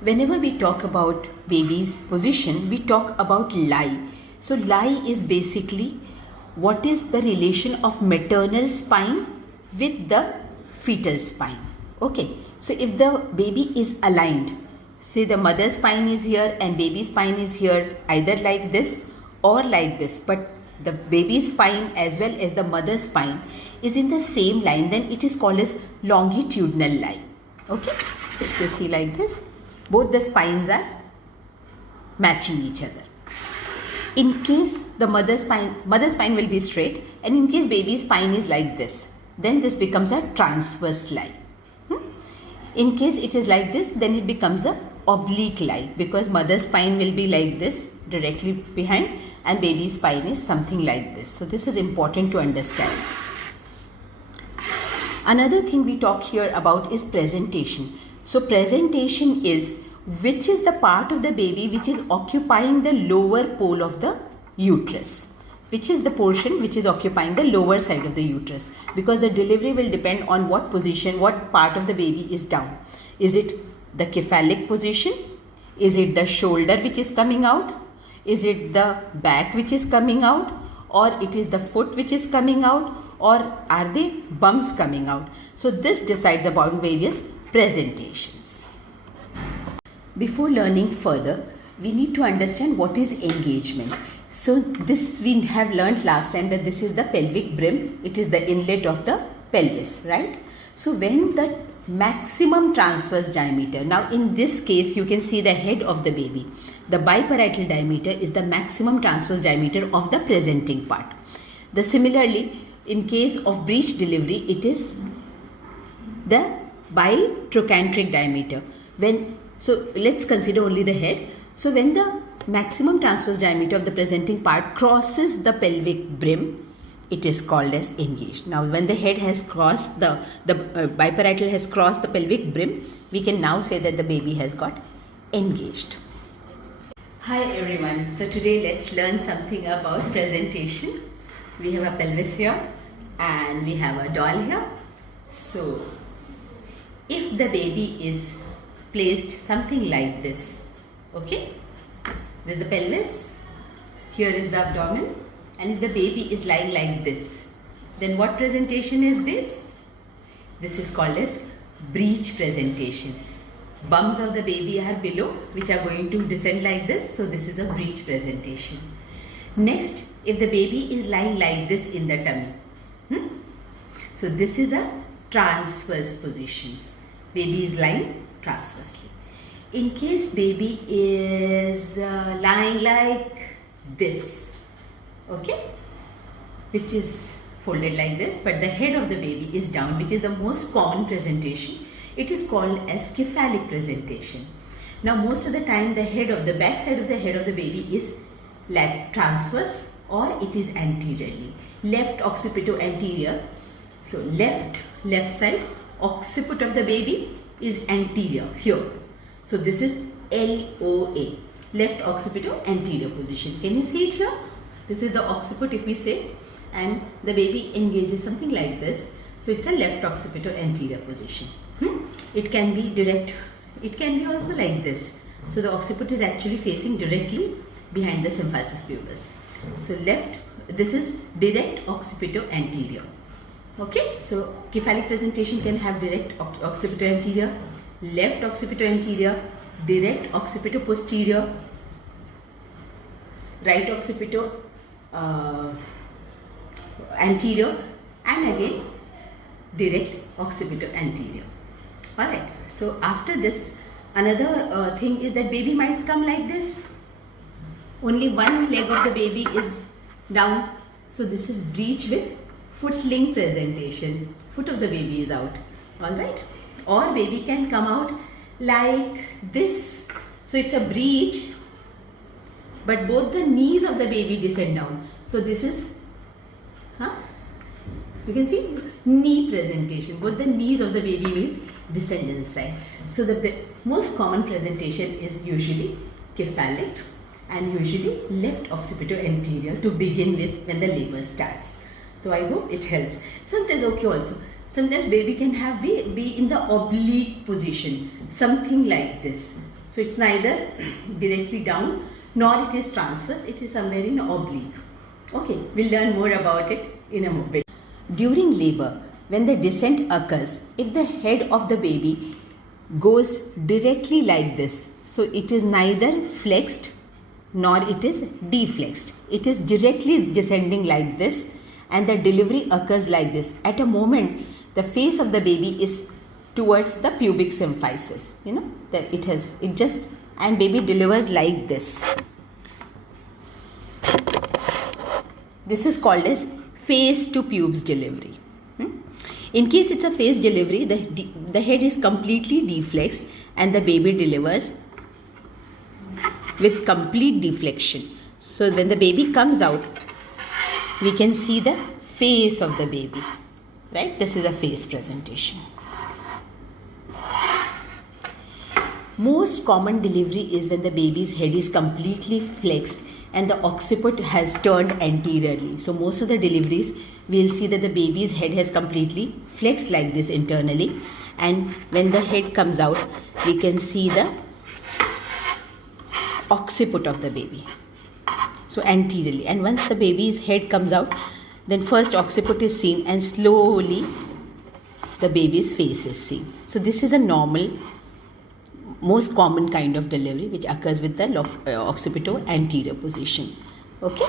Whenever we talk about baby's position, we talk about lie. So lie is basically what is the relation of maternal spine with the fetal spine. Okay, so if the baby is aligned, say the mother's spine is here and baby's spine is here, either like this or like this, but the baby's spine as well as the mother's spine is in the same line, then it is called as longitudinal lie. Okay, so if you see like this, both the spines are matching each other. In case the mother's spine will be straight, and in case baby's spine is like this, then this becomes a transverse lie. In case it is like this, then it becomes a oblique lie, because mother's spine will be like this directly behind and baby's spine is something like this. So this is important to understand. Another thing we talk here about is presentation. So presentation is which is the part of the baby which is occupying the lower pole of the uterus. Which is the portion which is occupying the lower side of the uterus, because the delivery will depend on what position, what part of the baby is down. Is it the cephalic position? Is it the shoulder which is coming out? Is it the back which is coming out? Or it is the foot which is coming out? Or are they bumps coming out? So this decides about various presentations. Before learning further, we need to understand what is engagement. So this we have learned last time, that this is the pelvic brim. It is the inlet of the pelvis, right? So when the maximum transverse diameter, now in this case you can see the head of the baby. The biparietal diameter is the maximum transverse diameter of the presenting part. Similarly, in case of breech delivery, it is the bitrochanteric diameter. So let's consider only the head. So when the maximum transverse diameter of the presenting part crosses the pelvic brim, it is called as engaged. Now when the head has crossed, the biparietal has crossed the pelvic brim, we can now say that the baby has got engaged. Hi everyone. So today let's learn something about presentation. We have a pelvis here and we have a doll here. So if the baby is placed something like this, okay, this is the pelvis, here is the abdomen, and if the baby is lying like this, then what presentation is this? This is called as breech presentation. Bums of the baby are below, which are going to descend like this, so this is a breech presentation. Next, if the baby is lying like this in the tummy, so this is a transverse position. Baby is lying transversely. In case baby is lying like this, okay, which is folded like this, but the head of the baby is down, which is the most common presentation, it is called as cephalic presentation. Now most of the time the back side of the head of the baby is transverse or it is anteriorly. Left occipito anterior. So left side occiput of the baby is anterior here. So this is LOA, left occipito anterior position. Can you see it here? This is the occiput if we say, and the baby engages something like this. So it's a left occipito anterior position. It can be direct, it can be also like this. So the occiput is actually facing directly behind the symphysis pubis. So this is direct occipito anterior. Okay, so cephalic presentation can have direct occipito anterior, left occipito anterior, direct occipito posterior, right occipito anterior, and again direct occipito anterior. Alright, so after this, another thing is that baby might come like this. Only one leg of the baby is down. So this is breech with footling presentation. Foot of the baby is out. Alright, or baby can come out like this. So it's a breech, but both the knees of the baby descend down. So this is, you can see knee presentation. Both the knees of the baby will descend inside. So the most common presentation is usually cephalic and usually left occipito anterior to begin with when the labor starts. So I hope it helps. Sometimes okay also. Sometimes baby can be in the oblique position, something like this. So it's neither directly down nor it is transverse, it is somewhere in oblique. Okay, we'll learn more about it in a bit. During labor, when the descent occurs, if the head of the baby goes directly like this, so it is neither flexed nor it is deflexed. It is directly descending like this and the delivery occurs like this. At a moment, the face of the baby is towards the pubic symphysis. You know, that and baby delivers like this. This is called as face to pubes delivery. In case it's a face delivery, the head is completely deflexed and the baby delivers with complete deflection. So when the baby comes out, we can see the face of the baby, right? This is a face presentation. Most common delivery is when the baby's head is completely flexed and the occiput has turned anteriorly. So most of the deliveries, we'll see that the baby's head has completely flexed like this internally, and when the head comes out, we can see the occiput of the baby. So anteriorly, and once the baby's head comes out, then first occiput is seen and slowly the baby's face is seen. So this is a normal, most common kind of delivery which occurs with the occipito anterior position. Okay.